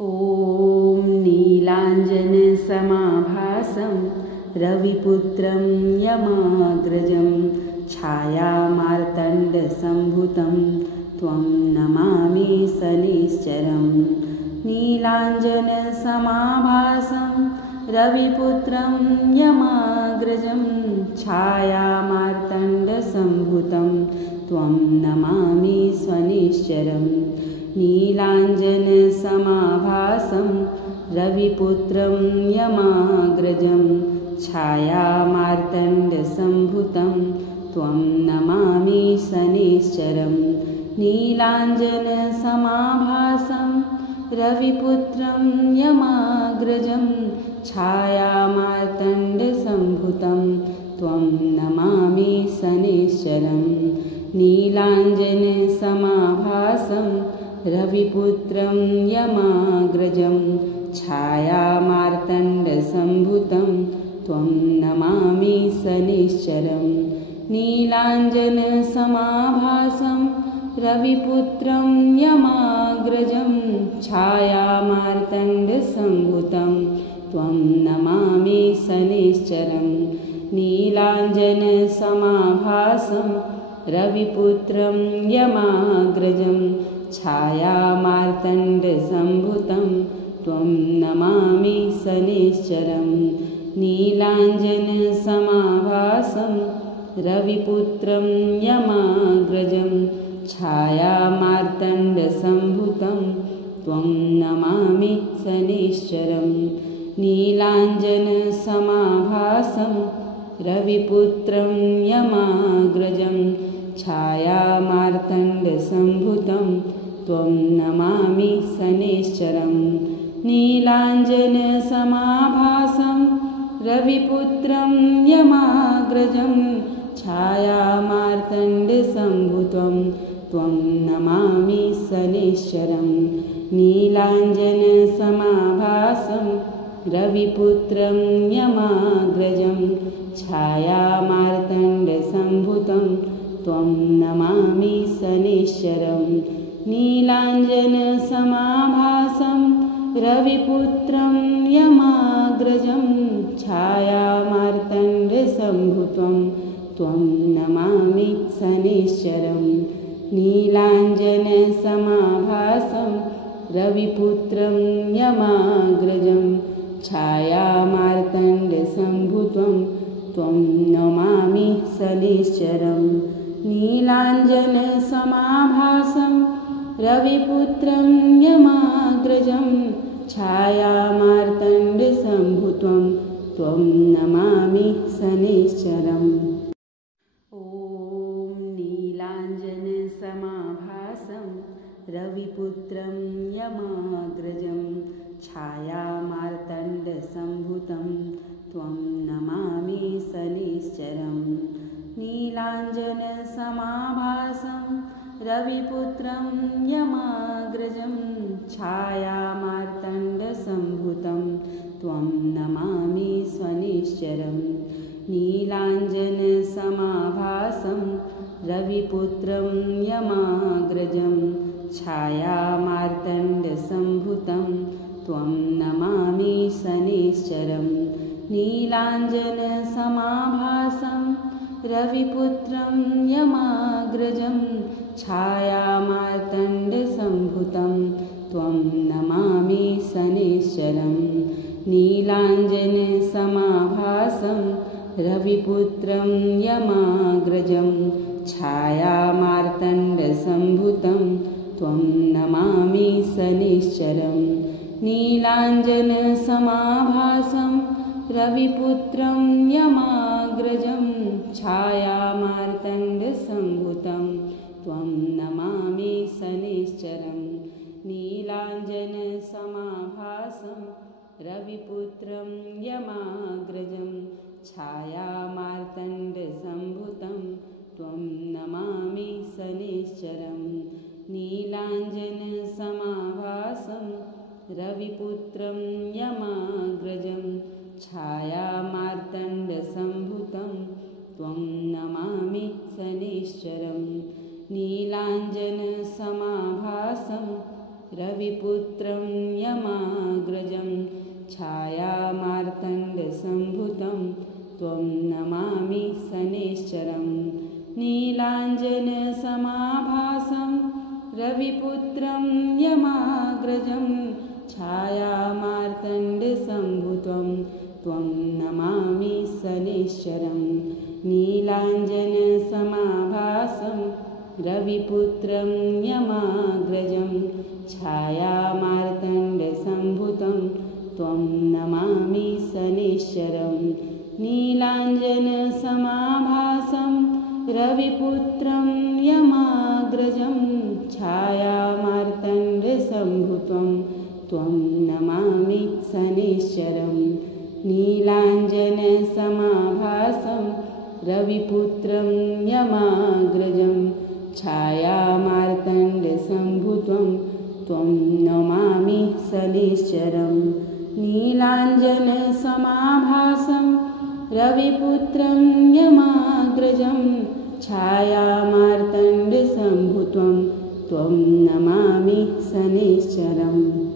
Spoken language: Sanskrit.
ॐ नीलाञ्जनसमाभासं रविपुत्रं यमाग्रजं छायामार्तण्डसम्भुतं त्वं नमामि शनिश्चरं। नीलाञ्जनसमाभासं रविपुत्रं यमाग्रजं छायामार्तण्डसम्भुतं त्वं नमामि शनिश्चरं। नीलाञ्जनसमाभासं रविपुत्रं यमाग्रजं छायामार्तण्डसम्भुतं त्वं नमामि शनिश्चरं। नीलाञ्जनसमाभासं रविपुत्रं यमाग्रजं छायामार्तण्डसम्भुतं त्वं नमामि शनिश्चरं। नीलाञ्जनसमाभासं रविपुत्रं यमाग्रजं छायामार्तण्डसम्भुतं त्वं नमामि शनिश्चरं। नीलाञ्जनसमाभासं रविपुत्रं यमाग्रजं छायामार्तण्डसम्भुतं त्वं नमामि शनिश्चरं। नीलाञ्जनसमाभासं रविपुत्रं यमाग्रजं छायामार्तण्डसम्भुतं त्वं नमामि शनिश्चरं। नीलाञ्जनसमाभासं रविपुत्रं यमाग्रजं छायामार्तण्डसम्भुतं त्वं नमामि शनिश्चरं। नीलाञ्जनसमाभासं रविपुत्रं यमाग्रजं छायामार्तण्डसम्भुतं त्वं नमामि शनिश्चरं। नीलाञ्जनसमाभासं रविपुत्रं यमाग्रजं छायामार्तण्डसम्भुतं त्वं नमामि शनिश्चरं। नीलाञ्जनसमाभासं रविपुत्रं यमाग्रजं छायामार्तण्डसम्भुतं त्वं नमामि शनिश्चरं। नीलाञ्जनसमाभासं रविपुत्रं यमाग्रजं छायामार्तण्डसम्भुतं त्वं नमामि शनिश्चरं। नीलाञ्जनसमाभासं रविपुत्रं यमाग्रजं छायामार्तण्डसम्भुतं त्वं नमामि शनिश्चरं। नीलाञ्जनसमाभासं रविपुत्रं यमाग्रजं छायामार्तण्डसम्भुतं त्वं नमामि शनिश्चरं। ॐ नीलाञ्जनसमाभासं रविपुत्रं यमाग्रजं छायामार्तण्डसम्भुतं त्वं नमामि शनिश्चरं। नीलाञ्जनसमाभासं रविपुत्रं यमाग्रजं छायामार्तण्डसम्भुतं त्वं नमामि शनिश्चरं। नीलाञ्जनसमाभासं रविपुत्रं यमाग्रजं छायामार्तण्डसम्भुतं त्वं नमामि शनिश्चरं। नीलाञ्जनसमाभासं रविपुत्रं यमाग्रजं छायामार्तण्डसम्भुतं त्वं नमामि शनिश्चरं। नीलाञ्जनसमाभासं रविपुत्रं यमाग्रजं छायामार्तण्डसम्भुतं त्वं नमामि शनिश्चरं। नीलाञ्जनसमाभासं रविपुत्रं यमाग्रजं छायामार्तण्डसम्भुतं त्वं नमामि शनिश्चरं। नीलाञ्जनसमाभासं रविपुत्रं यमाग्रजं छायामार्तण्डसम्भुतं त्वं नमामि शनिश्चरं। नीलाञ्जनसमाभासं रविपुत्रं यमाग्रजं छायामार्तण्डसम्भुतं त्वं नमामि शनिश्चरं। नीलाञ्जनसमाभासं रविपुत्रं यमाग्रजं छायामार्तण्डसम्भुतं त्वं नमामि शनैश्चरं नीलाञ्जनसमाभासं रविपुत्रं यमाग्रजं छायामार्तण्डसम्भुतं त्वं नमामि शनैश्चरं नीलाञ्जनसमाभासं रविपुत्रं यमाग्रजं छायामार्तण्डसम्भुतं त्वं नमामि शनैश्चरं नीलाञ्जनसमाभासं रविपुत्रं यमाग्रजं छायामार्तण्डसम्भुतं त्वं नमामि शनैश्चरं नीलाञ्जनसमाभासं रविपुत्रं यमाग्रजं छायामार्तण्डसम्भुतं त्वं नमामि शनैश्चरं नीलाञ्जनसमाभासं रविपुत्रं यमाग्रजं छायामार्तण्डसम्भुतं त्वं नमामि शनैश्चरम्।